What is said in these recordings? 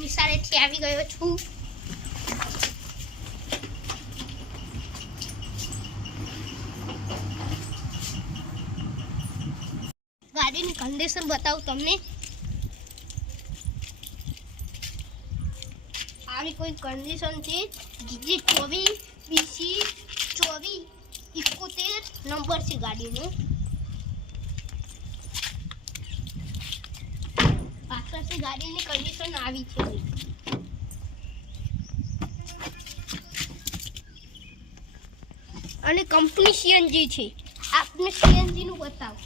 નિશાળેથી આવી ગયો છું. ગાડીની કન્ડિશન બતાવું તમને. આવી કોઈ કન્ડિશન છે. GG 24 BC 24 71 નંબર છે ગાડીનો. પાછળથી ગાડીની કન્ડિશન આવી છે. અને કંપની CNG છે. આપને CNG નું બતાવો.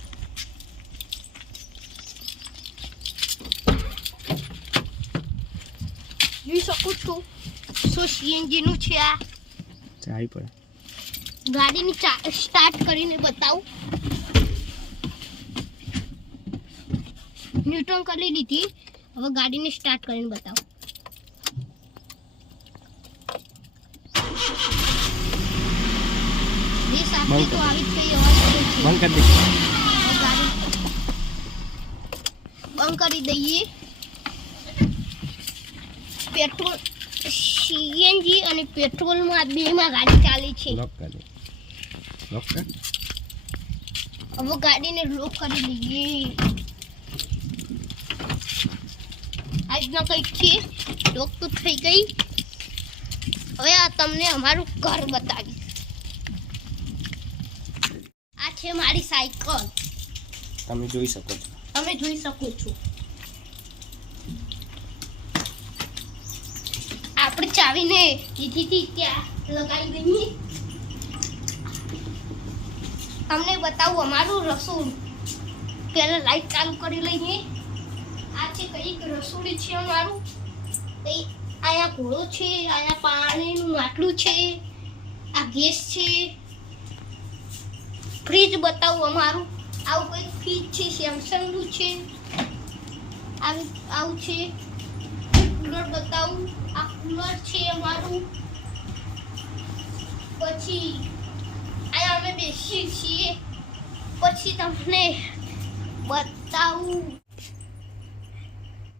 જોઈ શકું છું CNG નું છે. આ ચાવી પડે. ગાડીની સ્ટાર્ટ કરીને બતાવું. ન્યુટ્રલ કરી લીધી. હવે ગાડીને સ્ટાર્ટ કરીને બતાવું. રેસ આપી તો આવી જ થઈ. બંધ કરી દે. ગાડી બંધ કરી દઈએ. પેટ્રોલ CNG અને પેટ્રોલમાં બેમાં ગાડી ચાલે છે. લોક કર દે. લોક કર. હવે ગાડીને લોક કરી દઈએ. આજના કંઈક છે. લોક તો થઈ ગઈ. હવે આ તમને અમારું ઘર બતાવીશ. આ છે મારી સાયકલ. તમે જોઈ શકો છો. તમે જોઈ શકો છો. આપણે ચાવીને દીધીથી ત્યાં લગાવી દઈએ. તમને બતાવું અમારું રસોડું. પહેલા લાઈટ ચાલુ કરી લઈએ. આ છે કઈક રસોડું છે અમારું. અહીંયા ઘોડો છે. અહીંયા પાણીનું માટલું છે. આ ગેસ છે. ફ્રીજ બતાવું અમારું. આવું કંઈક ફ્રીજ છે. સેમસંગનું છે. આવું છે. કુલર બતાવું. આ કુલર છે અમારું. પછી અહીંયા અમે બેસીએ છીએ. પછી તમને બતાવું